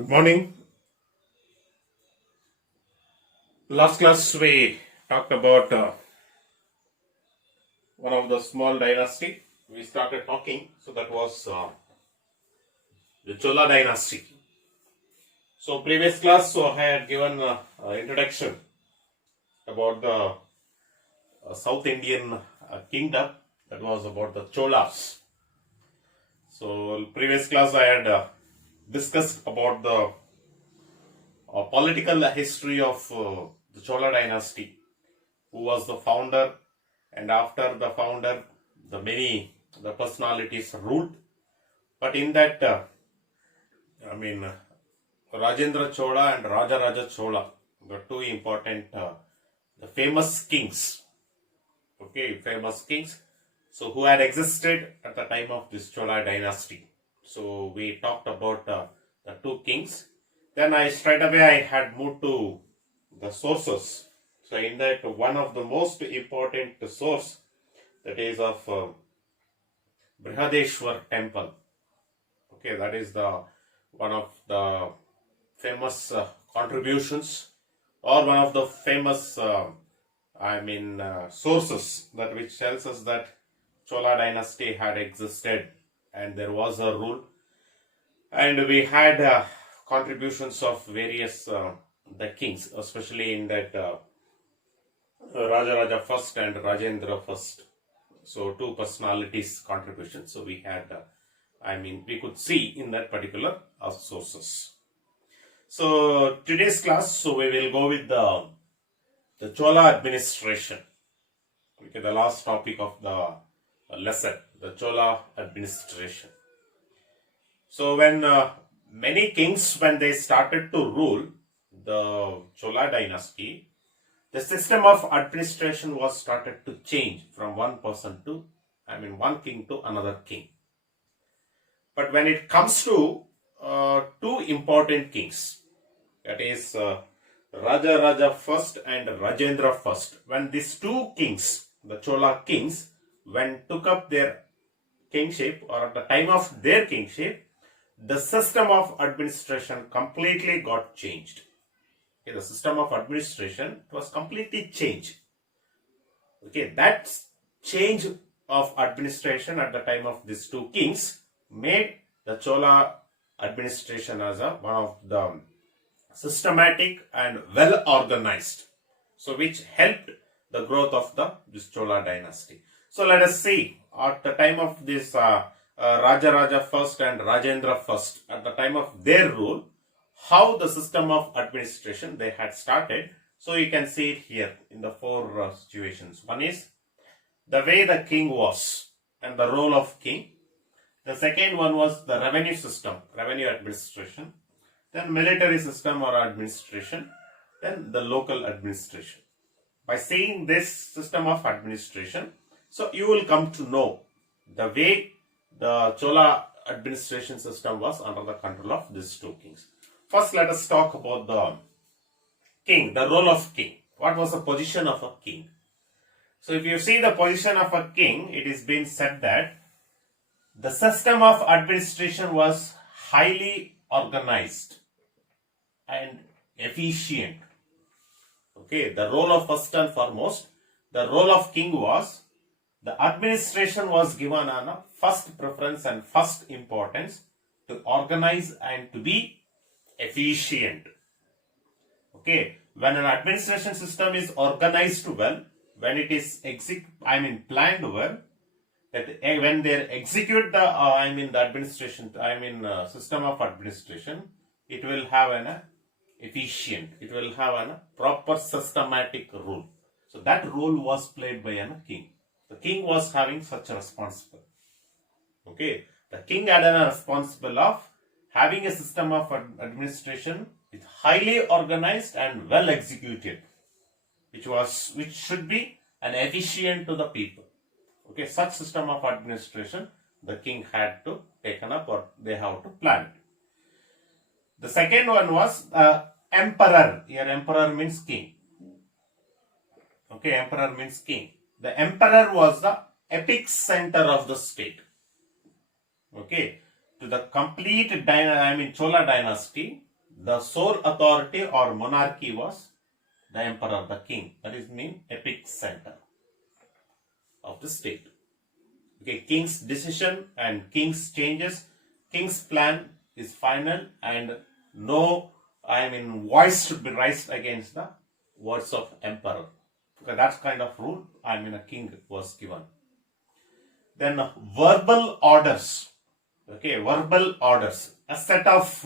Good morning. Last class we talked about one of the small dynasty. We started talking, so that was the Chola dynasty. So previous class, so I had given introduction about the South Indian kingdom. That was about the Cholas. So previous class I had discussed about the political history of the Chola dynasty, who was the founder, and after the founder, the personalities ruled. But in that, Rajendra Chola and Raja Raja Chola, the two important, the famous kings. Okay, famous kings. So who had existed at the time of this Chola dynasty. So we talked about the two kings. Then straight away I had moved to the sources. So in that, one of the most important source, that is of Brihadeshwar temple. Okay, that is the one of the famous contributions, or one of the famous sources that which tells us that Chola dynasty had existed and there was a rule, and we had contributions of various the kings, especially in that Raja Raja first and Rajendra first. So two personalities contribution. So we had, we could see in that particular sources. So today's class, so we will go with the Chola administration. Okay, the last topic of the lesson, the Chola administration. So when many kings, when they started to rule the Chola dynasty, the system of administration was started to change from one person to, one king to another king. But when it comes to two important kings, that is Raja Raja first and Rajendra first, when these two kings, the Chola kings, when took up their kingship, or at the time of their kingship, the system of administration completely got changed. Okay, the system of administration was completely changed. Okay, that change of administration at the time of these two kings made the Chola administration as one of the systematic and well organized, so which helped the growth of this Chola dynasty. So let us see at the time of this Raja Raja first and Rajendra first, at the time of their rule, how the system of administration they had started. So you can see it here in the four situations. One is the way the king was and the role of king. The second one was the revenue system, revenue administration. Then military system or administration. Then the local administration. By seeing this system of administration, so you will come to know the way the Chola administration system was under the control of these two kings. First, let us talk about the king, the role of king. What was the position of a king? So if you see the position of a king, it is being said that the system of administration was highly organized and efficient. Okay, the role of, first and foremost, the role of king was, the administration was given a first preference and first importance to organize and to be efficient. Okay, when an administration system is organized well, when it is planned well, that when they execute the the administration, system of administration, it will have an efficient, it will have a proper systematic rule. So that role was played by a king. The king was having such a responsibility. Okay, the king had a responsibility of having a system of administration with highly organized and well executed, which should be an efficient to the people. Okay, such system of administration the king had to taken up, or they have to plan it. The second one was emperor. Here emperor means king. Okay, emperor means king. The emperor was the epic center of the state. Okay, to the complete Chola dynasty, the sole authority or monarchy was the emperor, the king. That is mean epic center of the state. Okay, king's decision and king's changes, king's plan is final, and no, voice should be raised against the words of emperor. Okay, that kind of rule, a king was given. Then verbal orders. Okay, verbal orders. A set of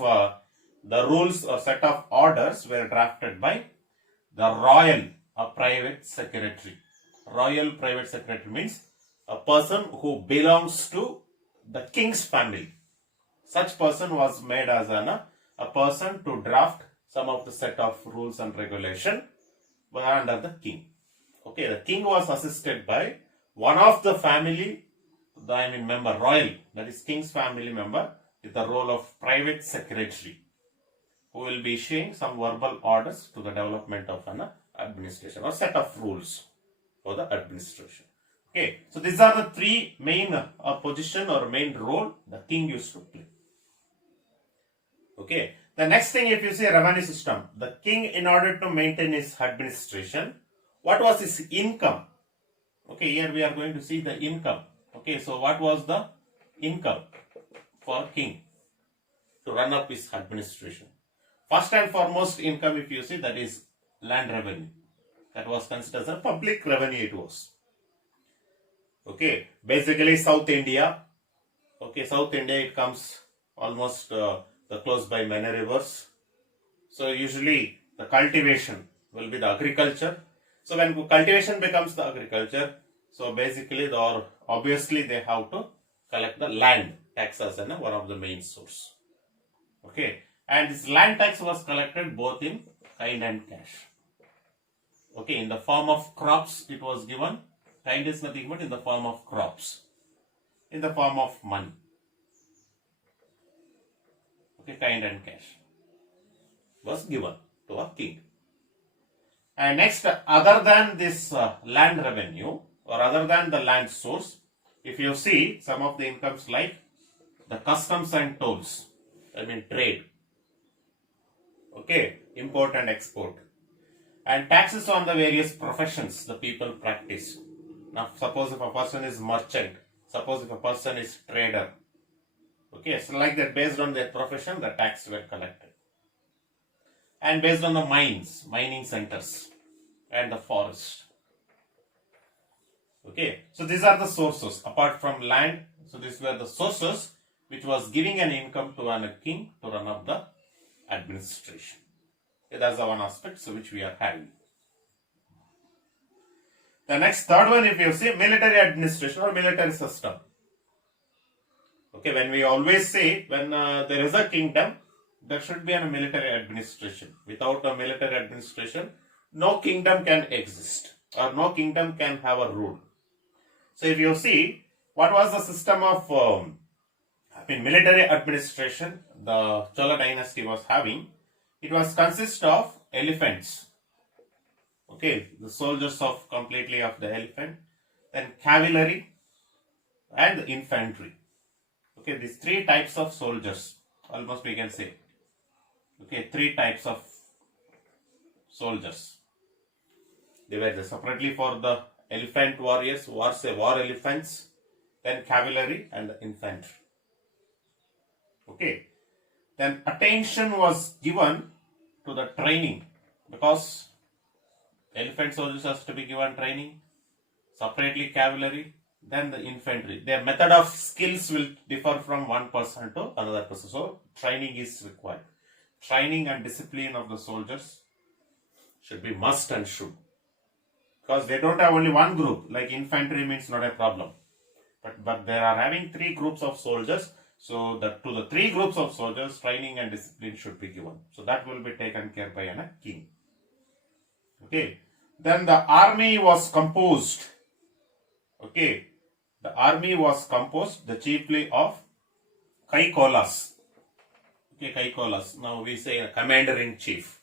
the rules or set of orders were drafted by the royal or private secretary. Royal private secretary means a person who belongs to the king's family. Such person was made as a person to draft some of the set of rules and regulation under the king. Okay, the king was assisted by one of the family, member, royal, that is king's family member, with the role of private secretary, who will be issuing some verbal orders to the development of an administration or set of rules for the administration. Okay, so these are the three main position or main role the king used to play. Okay, the next thing, if you see revenue system, the king, in order to maintain his administration, what was his income? Okay, here we are going to see the income. Okay, so what was the income for king to run up his administration? First and foremost income, if you see, that is land revenue. That was considered as a public revenue it was. Okay, basically South India. Okay, South India, it comes almost close by many rivers. So usually the cultivation will be the agriculture. So when cultivation becomes the agriculture, so basically obviously they have to collect the land tax as one of the main source. Okay, and this land tax was collected both in kind and cash. Okay, in the form of crops it was given. Kind is nothing but in the form of crops, in the form of money. Okay, kind and cash was given to a king. And next, other than this land revenue or other than the land source, if you see some of the incomes like the customs and tolls, trade. Okay, import and export. And taxes on the various professions the people practice. Now, suppose if a person is merchant, suppose if a person is trader. Okay, so like that, based on their profession, the tax were collected. And based on the mines, mining centers, and the forest. Okay, so these are the sources apart from land. So these were the sources which was giving an income to a king to run up the administration. Okay, that's the one aspect which we are having. The next third one, if you see, military administration or military system. Okay, when we always say when there is a kingdom, there should be a military administration. Without a military administration, no kingdom can exist or no kingdom can have a rule. So if you see, what was the system of military administration the Chola dynasty was having, it was consist of elephants. Okay, the soldiers of completely of the elephant, then cavalry and the infantry. Okay, these three types of soldiers, almost we can say. Okay, three types of soldiers. They were separately for the elephant warriors, war elephants, then cavalry and the infantry. Okay, then attention was given to the training because elephant soldiers has to be given training, separately cavalry, then the infantry. Their method of skills will differ from one person to another person. So training is required. Training and discipline of the soldiers should be must and should. Because they don't have only one group, like infantry means not a problem. But they are having three groups of soldiers. So that to the three groups of soldiers, training and discipline should be given. So that will be taken care by a king. Okay. Then the army was composed. Okay. The army was composed chiefly of Kaikolas. Okay, Kaikolas. Now we say a commander-in-chief.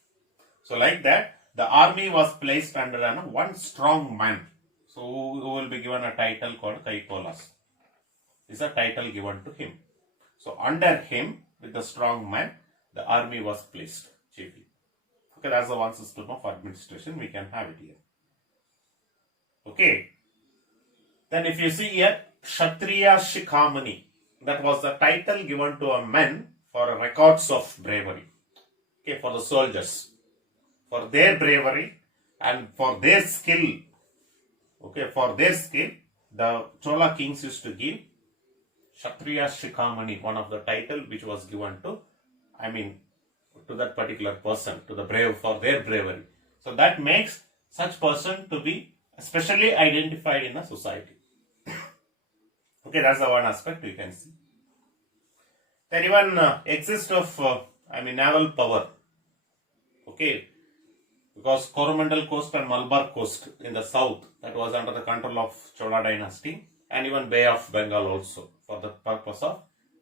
So like that, the army was placed under one strong man. So who will be given a title called Kaikolas. Is a title given to him. So under him, with the strong man, the army was placed chiefly. Okay, that's the one system of administration. We can have it here. Okay. Then if you see here, Kshatriya Shikhamani, that was the title given to a man for records of bravery. Okay, for the soldiers, for their bravery and for their skill. Okay, for their skill, the Chola kings used to give Kshatriya Shikhamani, one of the title which was given to, to that particular person, to the brave, for their bravery. So that makes such person to be especially identified in a society. Okay, that's the one aspect you can see. Then even exist of naval power. Okay, because Coromandel coast and Malabar coast in the south, that was under the control of Chola dynasty, and even Bay of Bengal also, for the purpose of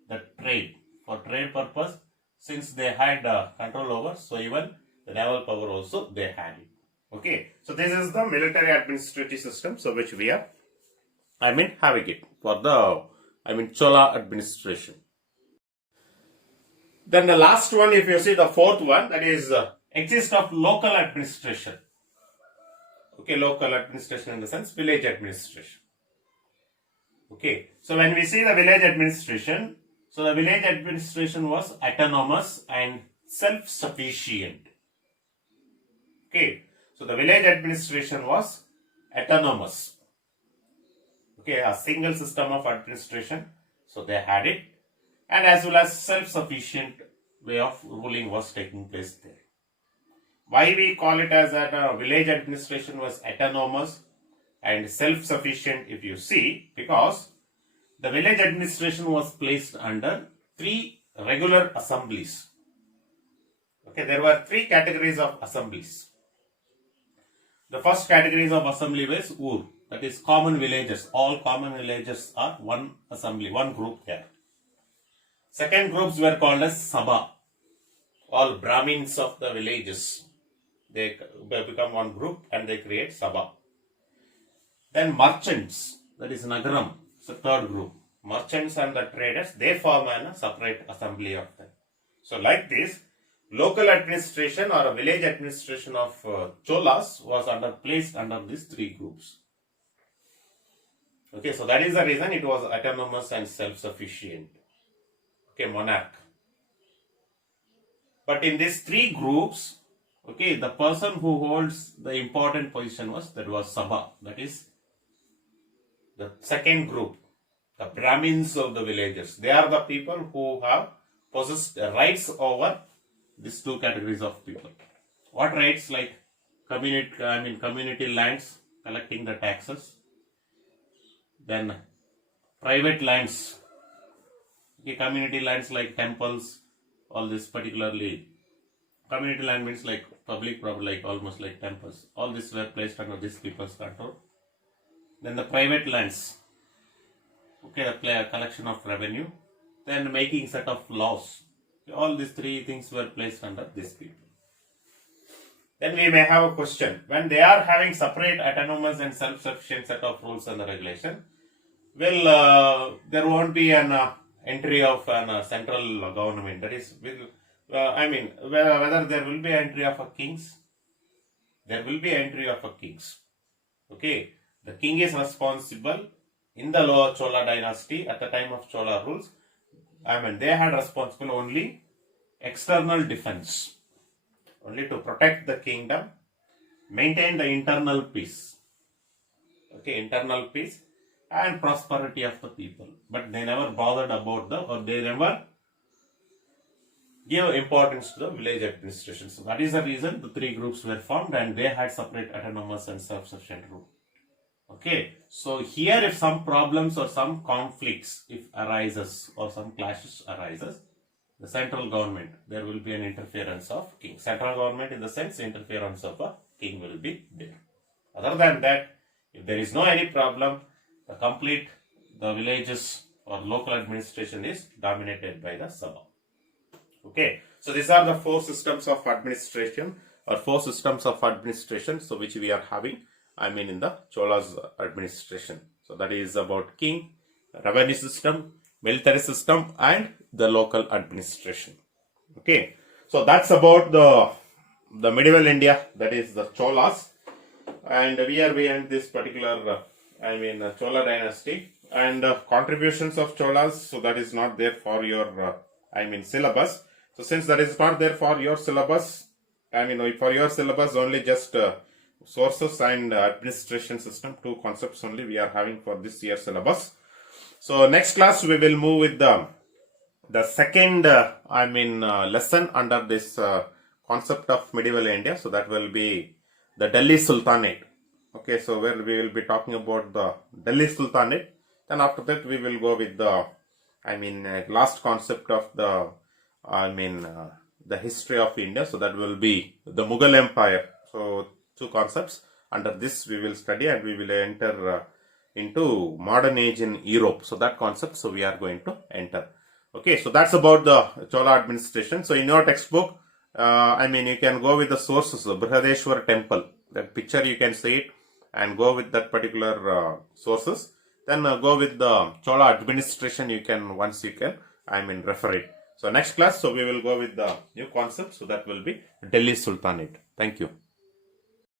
the trade. For trade purpose, since they had control over, so even the naval power also they had it. Okay, so this is the military administrative system, so which we are having it for the Chola administration. Then the last one, if you see the fourth one, that is exist of local administration. Okay, local administration in the sense village administration. Okay, so when we see the village administration, so the village administration was autonomous and self-sufficient. Okay, so the village administration was autonomous. Okay, a single system of administration, so they had it, and as well as self-sufficient way of ruling was taking place there. Why we call it as that village administration was autonomous and self-sufficient, if you see, because the village administration was placed under 3 regular assemblies. Okay, there were 3 categories of assemblies. The first categories of assembly was Ur, that is common villages. All common villages are one assembly, one group here. Second groups were called as Sabha. All Brahmins of the villages, they become one group and they create Sabha. Then merchants, that is Nagaram, it's a third group. Merchants and the traders, they form a separate assembly of them. So like this, local administration or a village administration of Cholas was placed under these 3 groups. Okay, so that is the reason it was autonomous and self-sufficient. Okay, monarch. But in these 3 groups, okay, the person who holds the important position was Sabha. That is the second group, the Brahmins of the villages. They are the people who have possessed rights over these 2 categories of people. What rights? Like community lands, collecting the taxes. Then private lands, okay, community lands like temples, all this particularly. Community land means like public property, like almost like temples. All this were placed under these people's control. Then the private lands, okay, a collection of revenue. Then making set of laws. All these 3 things were placed under these people. Then we may have a question. When they are having separate autonomous and self-sufficient set of rules and the regulation, well, there won't be an entry of a central government. That is, whether there will be entry of a kings, there will be entry of a kings. Okay, the king is responsible in the lower Chola dynasty at the time of Chola rules. They had responsible only external defense, only to protect the kingdom, maintain the internal peace. Okay, internal peace and prosperity of the people. But they never bothered about they never give importance to the village administration. So that is the reason the 3 groups were formed and they had separate autonomous and self-sufficient rule. Okay, so here if some problems or some conflicts arises or some clashes arises, the central government, there will be an interference of king. Central government in the sense interference of a king will be there. Other than that, if there is no any problem, the villages or local administration is dominated by the Sabha. Okay, so these are the 4 systems of administration or 4 systems of administration, so which we are having, in the Cholas administration. So that is about king, revenue system, military system and the local administration. Okay, So that's about the medieval India, that is the Cholas, and we are behind this particular Chola dynasty and contributions of Cholas. So that is not there for your syllabus. So since that is not there for your syllabus, for your syllabus only just sources and administration system, two concepts only we are having for this year syllabus. So next class we will move with the second lesson under this concept of medieval India. So that will be the Delhi Sultanate. Okay, so where we will be talking about the Delhi Sultanate. Then after that we will go with the last concept of the history of India. So that will be the Mughal Empire. So two concepts. Under this we will study and we will enter into modern age in Europe. So that concept, so we are going to enter. Okay, so that's about the Chola administration. So in your textbook, you can go with the sources, the Brihadeshwar temple. That picture you can see it and go with that particular sources. Then go with the Chola administration. You can refer it. So next class, so we will go with the new concept. So that will be Delhi Sultanate. Thank you.